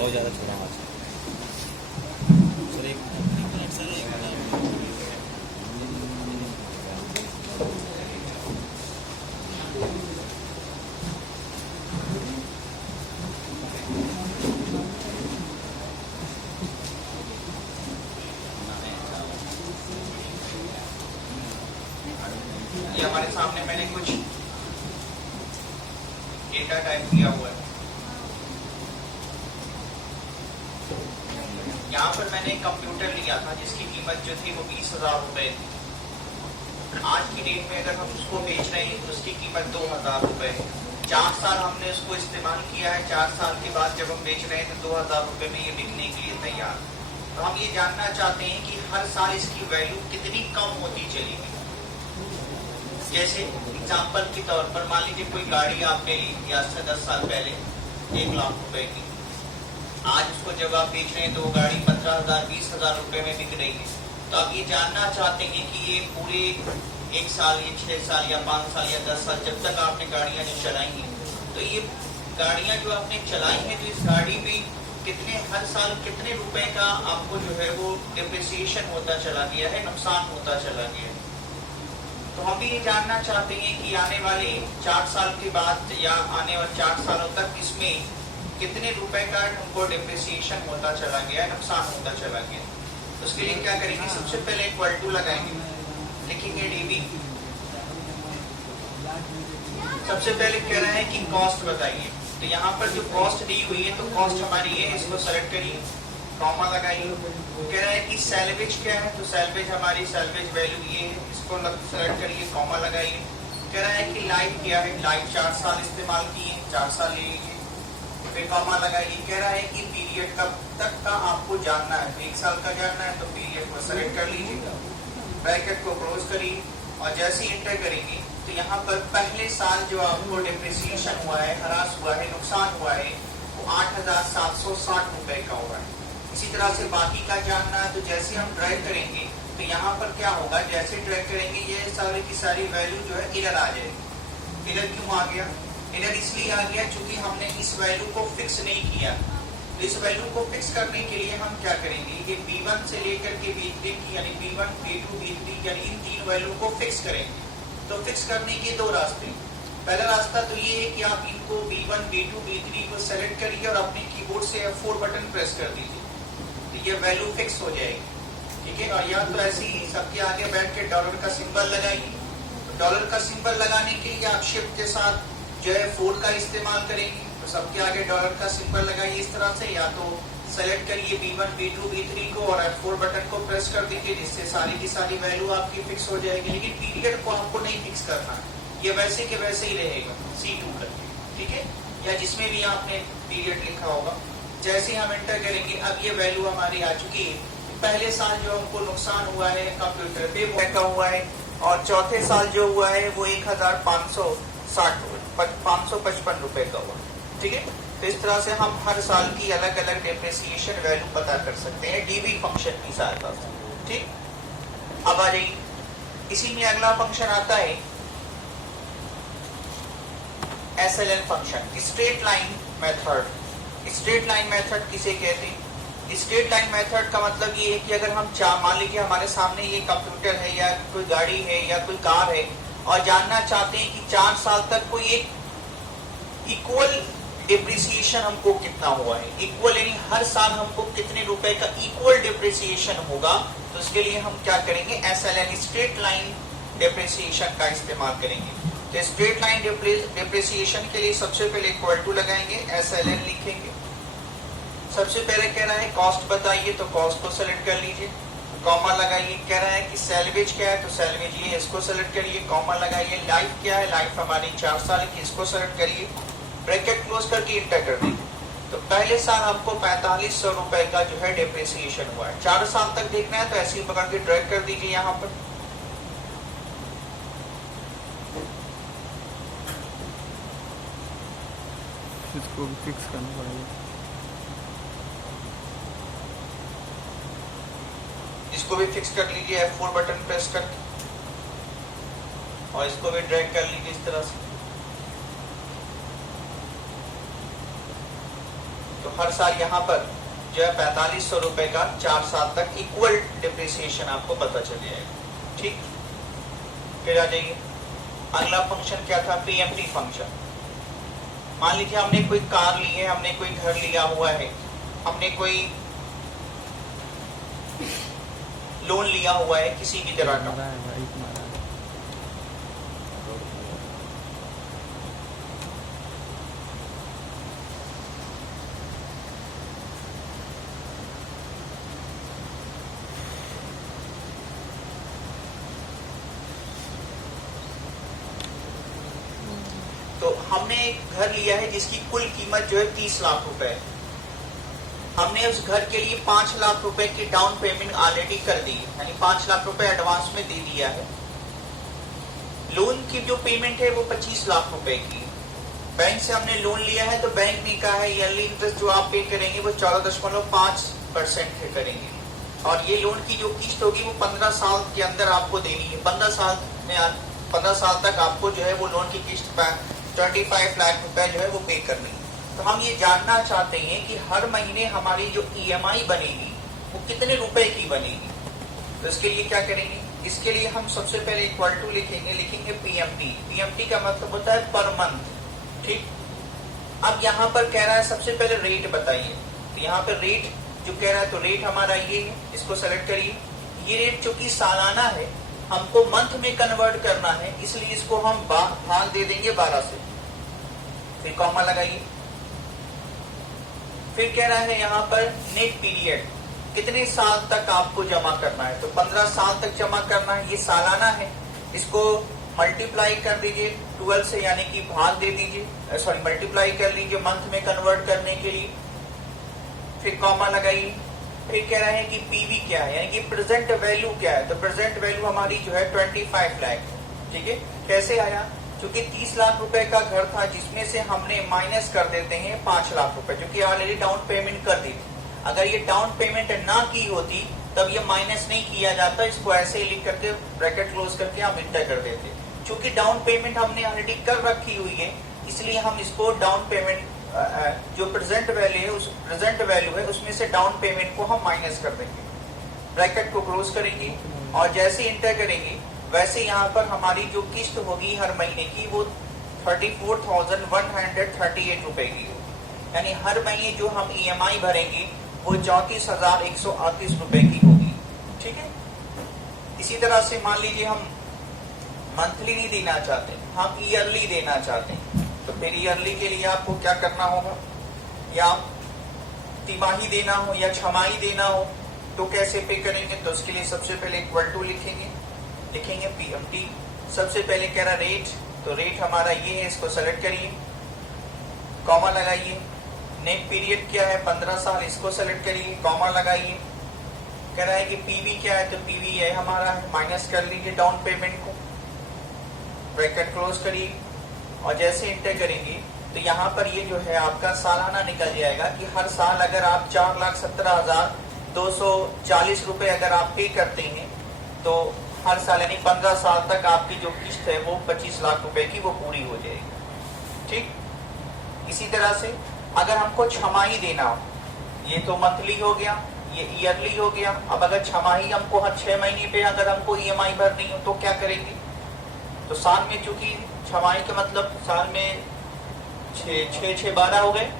बहुत ज़्यादा छोड़ा आज सर। एक मिनट सर, एक मिनट। ये हमारे सामने मैंने कुछ डेटा टाइप किया हुआ है। यहाँ पर मैंने एक कंप्यूटर लिया था जिसकी कीमत जो थी वो 20,000 रुपए थी। आज की डेट में अगर हम उसको बेच रहे हैं तो उसकी कीमत 2,000 रुपए है। 4 साल हमने उसको इस्तेमाल किया है, 4 साल के बाद जब हम बेच रहे हैं तो 2,000 रुपए में ये बिकने के लिए तैयार। तो हम ये जानना चाहते हैं कि हर साल इसकी वैल्यू कितनी कम होती चली गई। जैसे एग्जाम्पल के तौर पर मान लीजिए कोई गाड़ी आपने ली आज से 10 साल पहले 1 लाख रुपए की, आज उसको जब आप बेच रहे हैं तो वो गाड़ी 15,000 20,000 रुपए में बिक रही है। तो आप ये जानना चाहते हैं कि ये पूरे 1 साल या 6 साल या 5 साल या 10 साल जब तक आपने गाड़ियां जो चलाई हैं, तो ये गाड़ियां जो आपने चलाई हैं तो इस गाड़ी में कितने हर साल कितने रुपए का आपको जो है वो डिप्रिसिएशन होता चला गया है, नुकसान होता चला गया है। तो हम भी ये जानना चाहते हैं कि आने वाले 4 साल के बाद या आने वाले 4 सालों तक इसमें कितने रुपए का हमको डिप्रिसिएशन होता चला गया, नुकसान होता चला गया। तो उसके लिए क्या करेंगे, सबसे पहले इक्वल टू लगाएंगे, लिखेंगे डीबी। सबसे पहले कह रहा है कि कॉस्ट बताइए, तो यहाँ पर जो कॉस्ट दी हुई है तो कॉस्ट हमारी है, इसको सेलेक्ट करिए, कॉमा लगाइए। कह रहा है कि सैलवेज क्या है, तो सैलवेज हमारी सैलवेज वैल्यू ये है, इसको सेलेक्ट करिए, कॉमा लगाइए। कह रहा है कि लाइफ क्या है, लाइफ 4 साल इस्तेमाल किए, 4 साल ले लीजिए, फिर कॉमा लगाइए। कह रहा है कि पीरियड कब तक का आपको जानना है, तो 1 साल का जानना है तो पीरियड को सेलेक्ट कर लीजिए, ब्रैकेट को क्लोज करिए और जैसे ही एंटर करेंगे तो यहाँ पर पहले साल जो आपको डिप्रिसिएशन हुआ है, ह्रास हुआ है, नुकसान हुआ है, वो 8,760 रुपए का हुआ है। इसी तरह से बाकी का जानना है तो जैसे हम ड्रैग करेंगे तो यहाँ पर क्या होगा, जैसे ड्रैग करेंगे ये सारी की सारी वैल्यू जो है इधर आ जाएगी। इधर क्यों आ गया, इधर इसलिए आ गया क्योंकि हमने इस वैल्यू को फिक्स नहीं किया। तो इस वैल्यू को फिक्स करने के लिए हम क्या करेंगे, ये B1 से लेकर के B3 की यानी B1 B2 B3 यानी इन 3 वैल्यू को फिक्स करेंगे। तो फिक्स करने के 2 रास्ते। पहला रास्ता तो ये है कि आप इनको B1 B2 B3 को सेलेक्ट करिए और अपने कीबोर्ड से F4 बटन प्रेस कर दीजिए, तो ये वैल्यू फिक्स हो जाएगी, ठीक है। और या तो ऐसे ही सबके आगे बैठ के डॉलर का सिंबल लगाइए। तो डॉलर का सिंबल लगाने के लिए आप शिफ्ट के साथ जो है 4 का इस्तेमाल करेंगे, तो सबके आगे डॉलर का सिंबल लगाइए इस तरह से, या तो सेलेक्ट करिए B1 B2 B3 को और F4 बटन को प्रेस कर दीजिए, जिससे सारी की सारी वैल्यू आपकी फिक्स हो जाएगी। लेकिन पीरियड को आपको नहीं फिक्स करना है, ये वैसे के वैसे ही रहेगा C2 करके, ठीक है, या जिसमें भी आपने पीरियड लिखा होगा। जैसे हम एंटर करेंगे अब ये वैल्यू हमारी आ चुकी है। पहले साल जो हमको नुकसान हुआ है कंप्यूटर पे वो का हुआ है, और चौथे साल जो हुआ है वो 1,555 रुपए का हुआ, ठीक है। तो इस तरह से हम हर साल की अलग अलग डिप्रिसिएशन वैल्यू पता कर सकते हैं डीबी फंक्शन की सहायता से, ठीक। अब आ जाइए, इसी में अगला फंक्शन आता है SLN function, straight line method. Straight line method किसे कहते हैं? स्ट्रेट लाइन मेथड का मतलब ये है कि अगर हम मान लीजिए हमारे सामने ये कंप्यूटर है या कोई गाड़ी है या कोई कार है और जानना चाहते हैं कि 4 साल तक कोई एक इक्वल डिप्रिसिएशन हमको कितना हुआ है, इक्वल यानी हर साल हमको कितने रुपए का इक्वल डिप्रिसिएशन होगा, तो उसके लिए हम क्या करेंगे, SLN स्ट्रेट लाइन डिप्रिसिएशन का इस्तेमाल करेंगे। तो स्ट्रेट लाइन डिप्रिसिएशन के लिए सबसे पहले इक्वल टू लगाएंगे, SLN लिखेंगे। सबसे पहले कह रहा है कॉस्ट बताइए, तो कॉस्ट को सेलेक्ट कर लीजिए, कॉमा लगाइए। कह रहा है कि सैलवेज क्या है, तो सैलवेज ये इसको सेलेक्ट करिए, कॉमा लगाइए। लाइफ क्या है, लाइफ हमारी 4 साल की, इसको सेलेक्ट करिए, ब्रैकेट क्लोज करके एंटर कर दीजिए। तो पहले साल हमको 4500 रुपए का जो है डिप्रिसिएशन हुआ है। 4 साल तक देखना है तो ऐसे ही पकड़ के ड्रैग कर दीजिए यहाँ पर। इसको फिक्स करना पड़ेगा, इसको भी फिक्स कर लीजिए F4 बटन प्रेस करके, और इसको भी ड्रैग कर लीजिए इस तरह से। तो हर साल यहाँ पर जो है 4500 रुपए का 4 साल तक इक्वल डिप्रिसिएशन आपको पता चल जाएगा। ठीक, फिर आ जाइए अगला फंक्शन क्या था, प्रीएम्प्टिव फंक्शन। मान लीजिए हमने कोई कार ली है, हमने कोई घर लिया हुआ है, हमने कोई लोन लिया हुआ है किसी भी तरह का। तो हमने एक घर लिया है जिसकी कुल कीमत जो है 30 लाख रुपए है। हमने उस घर के लिए 5 लाख रुपए की डाउन पेमेंट ऑलरेडी कर दी, यानी 5 लाख रुपए एडवांस में दे दिया है। लोन की जो पेमेंट है वो 25 लाख रुपए की। बैंक से हमने लोन लिया है तो बैंक ने कहा है ईयरली इंटरेस्ट जो आप पे करेंगे वो 14.5% करेंगे, और ये लोन की जो किस्त होगी वो 15 साल के अंदर आपको देनी है। 15 साल तक आपको जो है वो लोन की किस्त 25 लाख रुपए जो है वो पे करनी है। तो हम ये जानना चाहते हैं कि हर महीने हमारी जो ईएमआई बनेगी वो कितने रुपए की बनेगी। तो इसके लिए क्या करेंगे, इसके लिए हम सबसे पहले इक्वल टू लिखेंगे पीएमटी। पीएमटी का मतलब होता है पर मंथ। ठीक, अब यहाँ पर कह रहा है सबसे पहले रेट बताइए। तो यहाँ पर रेट जो कह रहा है, तो रेट हमारा ये है, इसको सेलेक्ट करिए। ये रेट चूंकि सालाना है, हमको मंथ में कन्वर्ट करना है, इसलिए इसको हम भाग दे देंगे 12 से, फिर कॉमा लगाइए। फिर कह रहा है यहाँ पर नेट पीरियड, कितने साल तक आपको जमा करना है। तो 15 साल तक जमा करना है, ये सालाना है। इसको मल्टीप्लाई कर दीजिए 12 से, यानी कि भाग दे दीजिए, सॉरी मल्टीप्लाई कर लीजिए मंथ में कन्वर्ट करने के लिए, फिर कॉमा लगाइए। फिर कह रहे हैं कि पीवी क्या है, यानी कि प्रेजेंट वैल्यू क्या है। तो प्रेजेंट वैल्यू हमारी जो है 25 लाख। ठीक है, कैसे आया, क्योंकि 30 लाख रुपए का घर था जिसमें से हमने माइनस कर देते हैं 5 लाख रुपए, जो कि ऑलरेडी डाउन पेमेंट कर दी थी। अगर ये डाउन पेमेंट ना की होती तब ये माइनस नहीं किया जाता, इसको ऐसे ही लिख करके ब्रैकेट क्लोज करके हम इंटर कर देते। क्योंकि डाउन पेमेंट हमने ऑलरेडी कर रखी हुई है, इसलिए हम इसको डाउन पेमेंट जो प्रेजेंट वैल्यू है, उस प्रेजेंट वैल्यू है उसमें से डाउन पेमेंट को हम माइनस कर देंगे, ब्रैकेट को क्लोज करेंगे, और जैसे इंटर करेंगे वैसे यहाँ पर हमारी जो किस्त होगी हर महीने की वो 34,138 रुपए की होगी। यानी हर महीने जो हम ईएमआई भरेंगे वो 34,138 रुपए की होगी। ठीक है, इसी तरह से मान लीजिए हम मंथली नहीं देना चाहते, हम ईयरली देना चाहते हैं, तो फिर ईयरली के लिए आपको क्या करना होगा, या तिमाही देना हो या छमाही देना हो तो कैसे पे करेंगे। तो उसके लिए सबसे पहले इक्वल टू लिखेंगे पीएमटी। सबसे पहले कह रहा रेट, तो रेट हमारा ये है, इसको सेलेक्ट करिए, कॉमा लगाइए। नेट पीरियड क्या है, 15 साल, इसको सेलेक्ट करिए, कॉमा लगाइए। कह रहा है कि पीवी क्या है, तो पीवी है हमारा, माइनस कर लीजिए डाउन पेमेंट को, ब्रैकेट क्लोज करिए, और जैसे इंटर करेंगे तो यहाँ पर ये जो है आपका सालाना निकल जाएगा कि हर साल अगर आप 4,17,240 रुपए अगर आप पे करते हैं तो हर साल यानी 15 साल तक आपकी जो किस्त है वो 25 लाख रुपए की वो पूरी हो जाएगी। ठीक, इसी तरह से अगर हमको छमाही देना हो, ये तो मंथली हो गया, ये ईयरली हो गया। अब अगर छमाही हमको हर 6 महीने पे अगर हमको ईएमआई भरनी हो तो क्या करेंगे, तो साल में चूंकि छमाही का मतलब साल में 6 12 हो गए,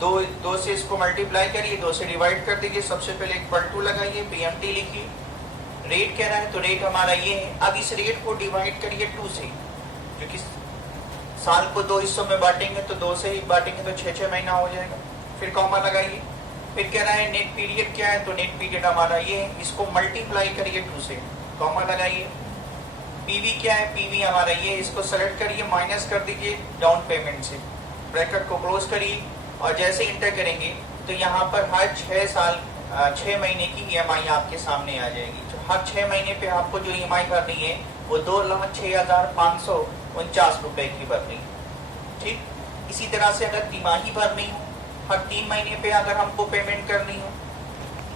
2 से इसको मल्टीप्लाई करिए, 2 से डिवाइड कर दीजिए। सबसे पहले इक्वल टू लगाइए, पीएमटी लिखिए। रेट कह रहा है तो रेट हमारा ये है। अब इस रेट को डिवाइड करिए 2 से, क्योंकि साल को 2 हिस्सों में बांटेंगे तो 2 से ही बांटेंगे तो 6 महीना हो जाएगा। फिर कॉमा लगाइए। फिर कह रहा है नेट पीरियड क्या है, तो नेट पीरियड हमारा ये है, इसको मल्टीप्लाई करिए 2 से, कॉमा लगाइए। पीवी क्या है, पीवी हमारा ये, इसको सेलेक्ट करिए, माइनस कर दीजिए डाउन पेमेंट से, ब्रैकेट को क्लोज करिए, और जैसे इंटर करेंगे तो यहाँ पर हर 6 महीने की ईएमआई आपके सामने आ जाएगी। तो हर 6 महीने पे आपको जो ईएमआई भरनी है वो 2,06,549 रुपए की भरनी है। ठीक, इसी तरह से अगर तिमाही भरनी हो, हर 3 महीने पे अगर हमको पेमेंट करनी हो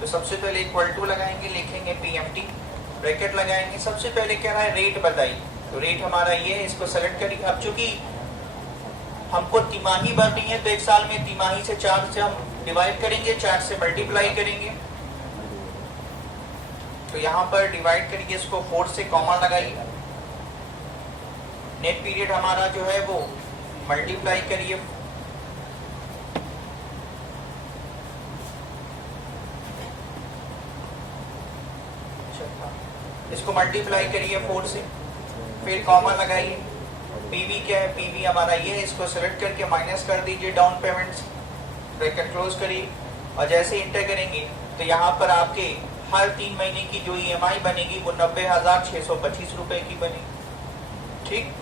तो सबसे पहले इक्वल टू लगाएंगे, लिखेंगे पीएमटी, ब्रैकेट लगाएंगे। सबसे पहले कह रहा है रेट बताइए, तो रेट हमारा ये है, इसको सेलेक्ट करिए। अब चूंकि हमको तिमाही भरनी है तो एक साल में तिमाही से 4 से हम डिवाइड करेंगे, 4 से मल्टीप्लाई करेंगे, तो यहाँ पर डिवाइड करेंगे इसको 4 से, कॉमा लगाइए। नेट पीरियड हमारा जो है वो मल्टीप्लाई करिए, इसको मल्टीप्लाई करिए 4 से, फिर कॉमा लगाइए। पीवी क्या है, पीवी हमारा ये है, इसको सेलेक्ट करके माइनस कर दीजिए डाउन पेमेंट्स, ब्रैकेट क्लोज करिए, और जैसे इंटर करेंगे तो यहाँ पर आपके हर 3 महीने की जो ईएमआई बनेगी वो 90,625 रुपए की बनेगी। ठीक,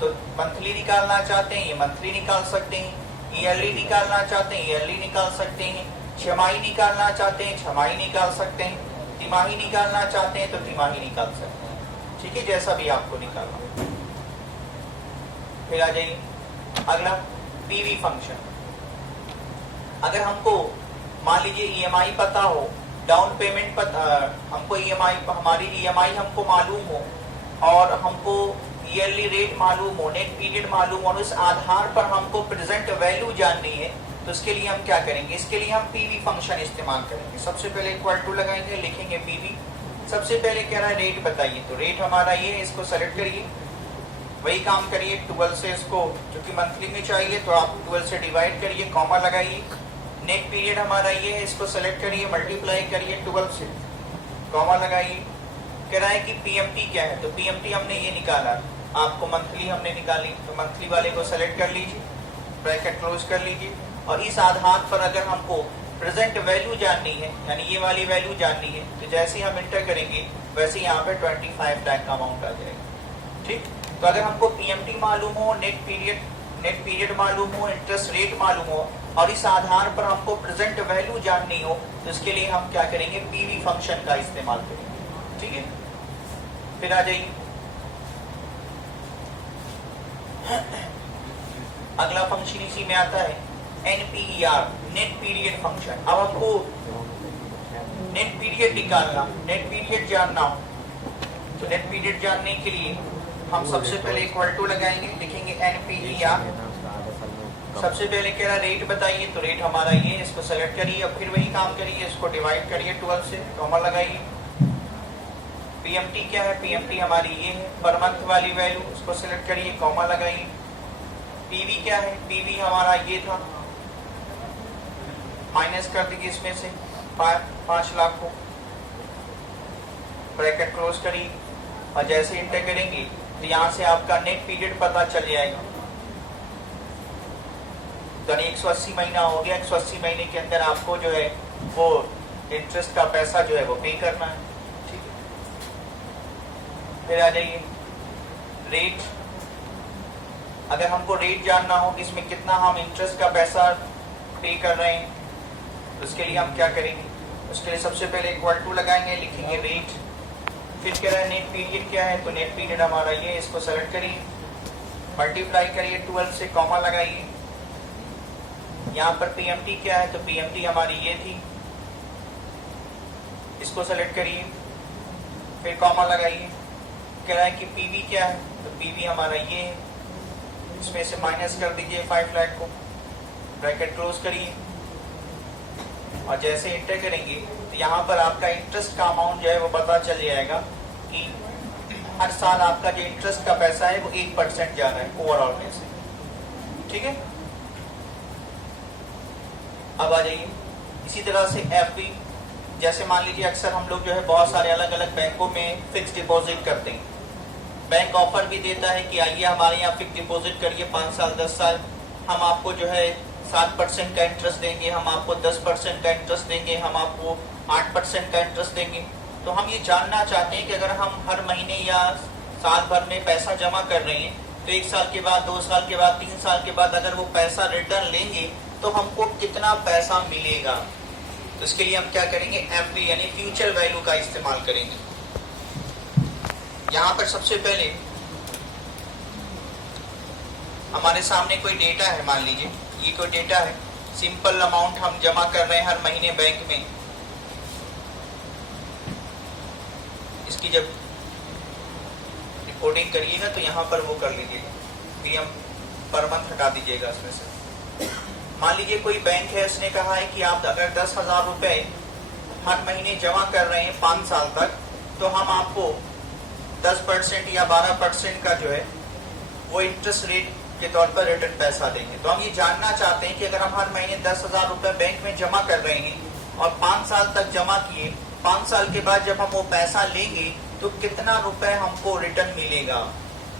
तो मंथली निकालना चाहते हैं ये मंथली निकाल सकते हैं, ईयरली निकालना चाहते हैं ईयरली निकाल सकते हैं, छमाही निकालना चाहते हैं छमाही निकाल सकते हैं, तिमाही निकालना चाहते हैं तो तिमाही निकाल सकते हैं। ठीक है, जैसा भी आपको निकालना। फिर आ जाइए अगला, पीवी फंक्शन। अगर हमको मान लीजिए ईएमआई पता हो, डाउन पेमेंट पता, हमको ईएमआई, हमारी ईएमआई हमको मालूम हो, और हमको ईयरली रेट मालूम हो, नेट पीरियड मालूम हो, और उस आधार पर हमको प्रेजेंट वैल्यू जाननी है, तो इसके लिए हम क्या करेंगे, इसके लिए हम पीवी फंक्शन इस्तेमाल करेंगे। सबसे पहले इक्वल टू लगाएंगे, लिखेंगे पीवी। सबसे पहले कह रहा है रेट बताइए, तो रेट हमारा ये है, इसको सेलेक्ट करिए, वही काम करिए 12 से, इसको क्योंकि मंथली में चाहिए तो आप 12 से डिवाइड करिए, कॉमा लगाइए। नेट पीरियड हमारा ये है, इसको सेलेक्ट करिए, मल्टीप्लाई करिए 12 से, कॉमा लगाइए। कह रहा है कि पीएमटी क्या है, तो पीएमटी हमने ये निकाला, आपको मंथली हमने निकाली, तो मंथली वाले को सेलेक्ट कर लीजिए, ब्रैकेट क्लोज कर लीजिए, और इस आधार पर अगर हमको प्रेजेंट वैल्यू जाननी है, यानी ये वाली वैल्यू जाननी है, तो जैसे ही हम इंटर करेंगे वैसे ही यहाँ पे 25 लाख का अमाउंट आ जाएगा। ठीक, तो अगर हमको पीएमटी मालूम हो, नेट पीरियड मालूम हो, इंटरेस्ट रेट मालूम हो, और इस आधार पर हमको प्रेजेंट वैल्यू जाननी हो, तो इसके लिए हम क्या करेंगे, पीवी फंक्शन का इस्तेमाल करेंगे। ठीक है, फिर आ जाइए अगला फंक्शन इसी में आता है NPER, नेट पीरियड फंक्शन। अब हमको नेट पीरियड निकालना, नेट पीरियड जानना हो, तो नेट पीरियड जानने के लिए हम सबसे पहले इक्वल टू लगाएंगे, लिखेंगे NPER। सबसे पहले कह रहा रेट बताइए, तो रेट हमारा ये, इसको सेलेक्ट करिए, अब फिर वही काम करिए, इसको डिवाइड करिए 12 से, कॉमा लगाइए। पीएमटी क्या है, पीएमटी हमारी ये है, पर मंथ वाली वैल्यू, उसको सेलेक्ट करिए, कॉमा लगाइए। पीवी क्या है, पीवी हमारा ये था, माइनस कर दीजिए इसमें से 5 लाख को, ब्रैकेट क्लोज करिए, और जैसे इंटर करेंगे तो यहाँ से आपका नेट पीरियड पता चल जाएगा। तो 180 महीना हो गया, 180 महीने के अंदर आपको जो है वो इंटरेस्ट का पैसा जो है वो पे करना है। ठीक है, फिर आ जाइए रेट। अगर हमको रेट जानना हो कि इसमें कितना हम इंटरेस्ट का पैसा पे कर रहे हैं, तो उसके लिए हम क्या करेंगे, उसके लिए सबसे पहले इक्वल टू लगाएंगे, लिखेंगे रेट। फिर कह रहा है नेट पीरियड क्या है, तो नेट पीरियड हमारा ये, इसको सेलेक्ट करिए, मल्टीप्लाई करिए 12 से, कॉमा लगाइए। यहाँ पर पीएमटी क्या है, तो पीएमटी हमारी ये थी, इसको सेलेक्ट करिए, फिर कॉमा लगाइए। कह रहा है कि पीवी क्या है, तो पीवी हमारा ये है, इसमें से माइनस कर दीजिए 5 लाख को, ब्रैकेट क्लोज करिए, और जैसे इंटर करेंगे तो यहाँ पर आपका इंटरेस्ट का अमाउंट जो है वो पता चल जाएगा कि हर साल आपका जो इंटरेस्ट का पैसा है वो 1% जा रहा है ओवरऑल में से। ठीक है, अब आ जाइए इसी तरह से एफडी। जैसे मान लीजिए अक्सर हम लोग जो है बहुत सारे अलग अलग बैंकों में फिक्स डिपॉजिट करते हैं, बैंक ऑफर भी देता है कि आइए हमारे यहाँ फिक्स डिपॉजिट करिए 5 साल 10 साल, हम आपको जो है 7% का इंटरेस्ट देंगे, हम आपको 10% का इंटरेस्ट देंगे, हम आपको 8% का इंटरेस्ट देंगे। तो हम ये जानना चाहते हैं कि अगर हम हर महीने या साल भर में पैसा जमा कर रहे हैं, तो 1 साल के बाद, 2 साल के बाद, 3 साल के बाद अगर वो पैसा रिटर्न लेंगे तो हमको कितना पैसा मिलेगा। तो इसके लिए हम क्या करेंगे, एफडी यानी फ्यूचर वैल्यू का इस्तेमाल करेंगे। यहाँ पर सबसे पहले हमारे सामने कोई डेटा है, मान लीजिए ये कोई डेटा है, सिंपल अमाउंट हम जमा कर रहे हैं हर महीने बैंक में। इसकी जब रिपोर्टिंग करिएगा तो यहाँ पर वो कर लीजिएगा, पीएम पर मंथ हटा दीजिएगा इसमें से। मान लीजिए कोई बैंक है, उसने कहा है कि आप अगर 10,000 रुपए हर महीने जमा कर रहे हैं 5 साल तक, तो हम आपको 10% या 12% का जो है वो इंटरेस्ट रेट के तौर पर रिटर्न पैसा देंगे। तो हम ये जानना चाहते हैं कि अगर हम हर महीने 10,000 रुपए बैंक में जमा कर रहे हैं और 5 साल तक जमा किए, 5 साल के बाद जब हम वो पैसा लेंगे तो कितना रुपए हमको रिटर्न मिलेगा।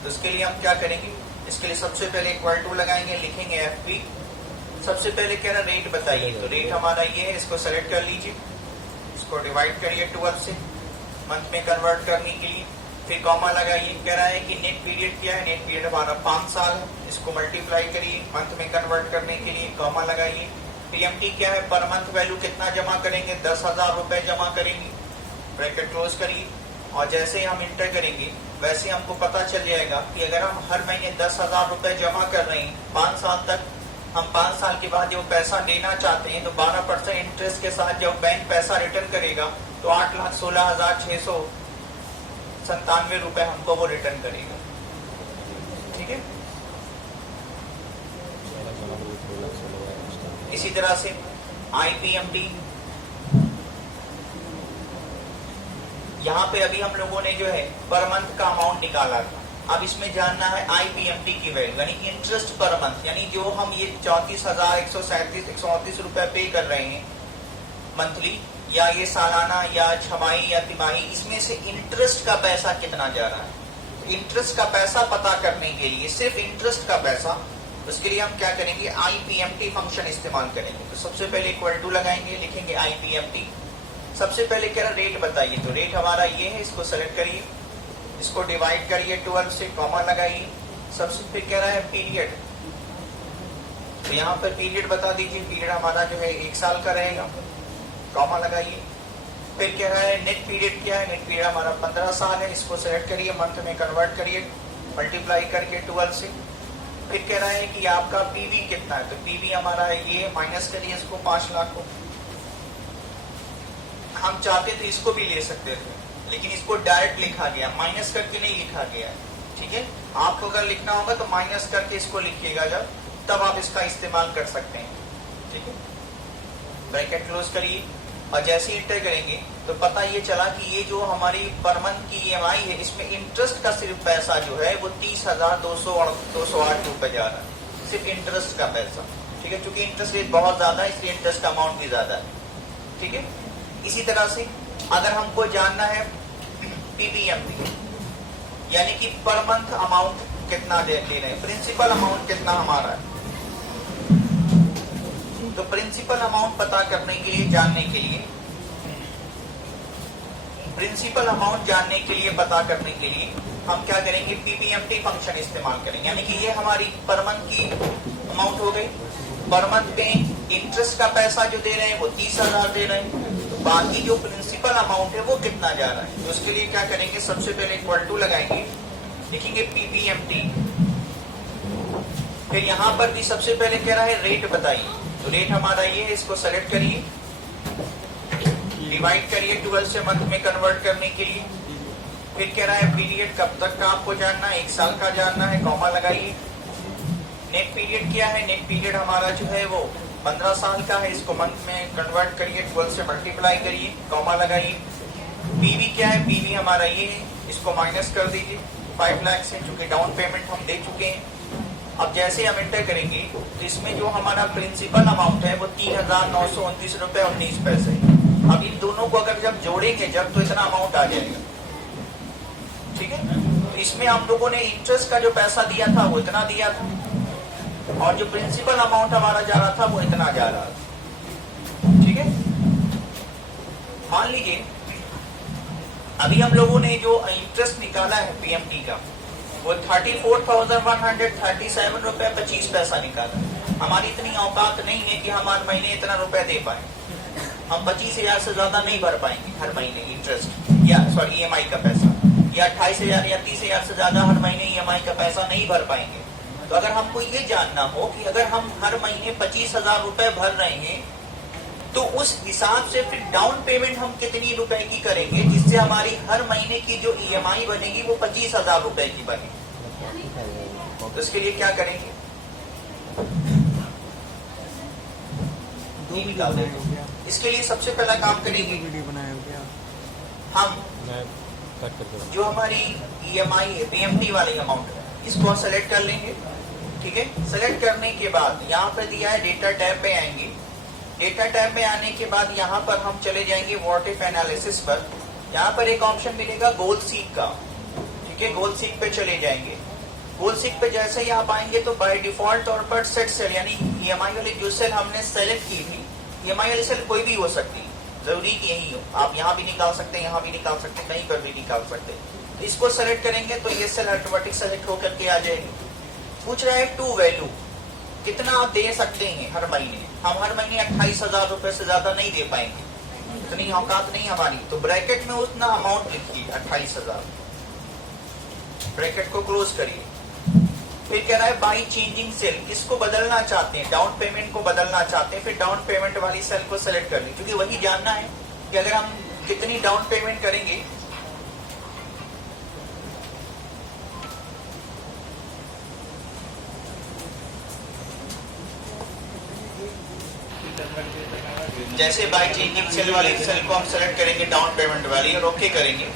तो इसके लिए हम क्या करेंगे, इसके लिए सबसे पहले इक्वल टू लगाएंगे, लिखेंगे FP। सबसे पहले कह रहा रेट बताइए, तो रेट हमारा ये है, इसको सेलेक्ट कर लीजिए, इसको डिवाइड करिए 12 से मंथ में कन्वर्ट करने के लिए, फिर कॉमा लगाइए। कह रहा है कि नेट पीरियड क्या है, नेट पीरियड हमारा 5 साल है, इसको मल्टीप्लाई करिए मंथ में कन्वर्ट करने के लिए, कॉमा लगाइए। PMT क्या है, पर मंथ वैल्यू कितना जमा करेंगे, 10,000 रुपए जमा करेंगे, ब्रैकेट क्लोज करिए। और जैसे ही हम इंटर करेंगे वैसे हमको पता चल जाएगा कि अगर हम हर महीने 10,000 रुपए जमा कर रहे हैं 5 साल तक, हम 5 साल के बाद जो पैसा लेना चाहते हैं तो 12% इंटरेस्ट के साथ जब बैंक पैसा रिटर्न करेगा तो 8,16,697 रुपए हमको वो रिटर्न करेगा। ठीक है, इसी तरह से IPMT, यहाँ पे अभी हम लोगों ने जो है पर मंथ का अमाउंट निकाला था। अब इसमें जानना है IPMT की वैल्यू, यानी इंटरेस्ट पर मंथ, यानी जो हम ये 34,137 रुपए पे कर रहे हैं मंथली, या ये सालाना या छमाही या तिमाही, इसमें से इंटरेस्ट का पैसा कितना जा रहा है। इंटरेस्ट का पैसा पता करने के लिए, सिर्फ इंटरेस्ट का पैसा, उसके लिए हम क्या करेंगे, IPMT फंक्शन इस्तेमाल करेंगे। तो सबसे पहले इक्वल टू लगाएंगे, लिखेंगे IPMT। सबसे पहले कह रहा रेट बताइए, तो रेट हमारा ये है, इसको सेलेक्ट करिए, इसको डिवाइड करिए 12 से, कॉमा लगाइए। सबसे फिर कह रहा है पीरियड, तो यहाँ पर पीरियड बता दीजिए, पीरियड हमारा जो है 1 साल का रहेगा, कॉमा लगाइए। फिर कह रहा है नेट पीरियड क्या है, नेट पीरियड हमारा 15 साल है, इसको सेलेक्ट करिए, मंथ में कन्वर्ट करिए मल्टीप्लाई करके 12 से। फिर कह रहा है कि आपका PV कितना है, तो PV हमारा है ये, माइनस करिए इसको 5 लाख को। हम चाहते तो इसको भी ले सकते थे, लेकिन इसको डायरेक्ट लिखा गया, माइनस करके नहीं लिखा गया। ठीक है, आपको अगर लिखना होगा तो माइनस करके इसको लिखिएगा जब, तब आप इसका इस्तेमाल कर सकते हैं। ठीक है, ब्रैकेट क्लोज करिए और जैसे इंटर करेंगे तो पता ये चला कि ये जो हमारी पर मंथ की EMI है, इसमें इंटरेस्ट का सिर्फ पैसा जो है वो 30,208 रुपए जा रहा है, सिर्फ इंटरेस्ट का पैसा। ठीक है, चूंकि इंटरेस्ट रेट बहुत ज्यादा है इसलिए इंटरेस्ट का अमाउंट भी ज्यादा है। ठीक है, इसी तरह से अगर हमको जानना है PPMT, यानी कि पर मंथ अमाउंट कितना ले रहे हैं, प्रिंसिपल अमाउंट कितना हमारा है, तो प्रिंसिपल अमाउंट पता करने के लिए, जानने के लिए, प्रिंसिपल अमाउंट जानने के लिए, पता करने के लिए हम क्या करेंगे, PPMT फंक्शन इस्तेमाल करेंगे। यानी कि ये हमारी पर मंथ की अमाउंट हो गई, पर मंथ पे इंटरेस्ट का पैसा जो दे रहे हैं वो 30,000 दे रहे हैं, तो बाकी जो प्रिंसिपल अमाउंट है वो कितना जा रहा है। तो उसके लिए क्या करेंगे, सबसे पहले इक्वल टू लगाएंगे, लिखेंगे PPMT। फिर यहाँ पर भी सबसे पहले कह रहा है रेट बताइए, तो रेट हमारा ये है, इसको सेलेक्ट करिए, डिवाइड करिए 12 से मंथ में कन्वर्ट करने के लिए। फिर कह रहा है पीरियड कब तक का आपको जानना है, 1 साल का जानना है, कॉमा लगाइए। नेट पीरियड क्या है, नेट पीरियड हमारा जो है वो 15 साल का है, इसको मंथ में कन्वर्ट करिए, 12 से मल्टीप्लाई करिए, कॉमा लगाइए। PV क्या है, PV हमारा ये है, इसको माइनस कर दीजिए 5 लाख से, चूंकि डाउन पेमेंट हम दे चुके हैं। अब जैसे हम एंटर करेंगे तो इसमें जो हमारा प्रिंसिपल अमाउंट है वो 3,929 रुपए और 19 पैसे। अब इन दोनों को अगर जब जोड़ेंगे जब, तो इतना अमाउंट आ जाएगा। ठीक है, तो इसमें हम लोगों ने इंटरेस्ट का जो पैसा दिया था वो इतना दिया था, और जो प्रिंसिपल अमाउंट हमारा जा रहा था वो इतना जा रहा था। ठीक है, मान लीजिए अभी हम लोगों ने जो इंटरेस्ट निकाला है PMT का वो 34,137 रुपए 25 पैसा निकाला। हमारी इतनी औकात नहीं है कि हम हर महीने इतना रुपए दे पाए, हम 25,000 से ज्यादा नहीं भर पाएंगे हर महीने इंटरेस्ट, या सॉरी EMI का पैसा, या 28,000 या 30,000 से ज्यादा हर महीने EMI का पैसा नहीं भर पाएंगे। तो अगर हमको ये जानना हो कि अगर हम हर महीने 25,000 रुपए भर रहे हैं तो उस हिसाब से फिर डाउन पेमेंट हम कितनी रुपए की करेंगे जिससे हमारी हर महीने की जो EMI बनेगी वो 25,000 रुपए की बनेगी। तो इसके लिए क्या करेंगे, नहीं निकाल देंगे। इसके लिए सबसे पहला काम करेंगे वीडियो बनाए हो क्या? हम मैं कट करके जो हमारी EMI है PMT वाली अमाउंट है इसको सेलेक्ट कर लेंगे। ठीक है, सेलेक्ट करने के बाद यहाँ पर दिया है डेटा टैब में आएंगे। डेटा टैब में आने के बाद यहाँ पर हम चले जाएंगे व्हाट इफ एनालिसिस पर। यहाँ पर एक ऑप्शन मिलेगा गोल सीक का। ठीक है, गोल सीक पे चले जाएंगे। गोल सीक पे जैसे ही आप आएंगे तो बाय डिफॉल्ट तौर पर सेट सेल यानी EMI वाली जो सेल हमने सेलेक्ट की थी, EMI वाली सेल कोई भी हो सकती, जरूरी कि यही हो। आप यहाँ भी निकाल सकते हैं, यहाँ भी निकाल सकते हैं, कहीं पर भी निकाल सकते हैं। तो इसको सेलेक्ट करेंगे तो ये सेल ऑटोमेटिक सेलेक्ट होकर के आ जाएगी। पूछ रहा है टू वैल्यू, कितना आप दे सकते हैं हर महीने। हम हर महीने 28,000 रुपए से ज्यादा नहीं दे पाएंगे, इतनी औकात नहीं हमारी। तो ब्रैकेट में उतना अमाउंट लिखिए 28,000, ब्रैकेट को क्लोज करिए। फिर कह रहा है बाई चेंजिंग सेल, किसको बदलना चाहते हैं, डाउन पेमेंट को बदलना चाहते हैं। फिर डाउन पेमेंट वाली सेल को सेलेक्ट कर ली, क्योंकि वही जानना है कि अगर हम कितनी डाउन पेमेंट करेंगे। जैसे बाई चेंजिंग सेल वाली सेल को हम सेलेक्ट करेंगे डाउन पेमेंट वाली और ओके करेंगे,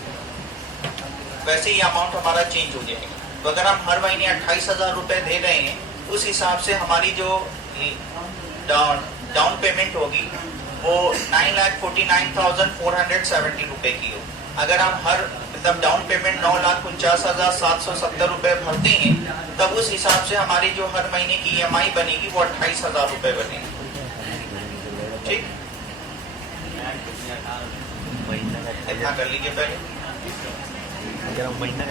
वैसे ही अमाउंट हमारा चेंज हो जाएगा। तो अगर हम हर महीने 28,000 रुपए दे रहे हैं, उस हिसाब से हमारी जो डाउन पेमेंट होगी वो 9,49,470 रुपए की हो। अगर हम हर मतलब डाउन पेमेंट 9,49,770 रुपए भरते हैं, तब उस हिसाब से हमारी जो हर महीने की EMI बनेगी वो 28,000 रुपए बनेगी। ठीक, इतना कर लीजिए पहले। महीना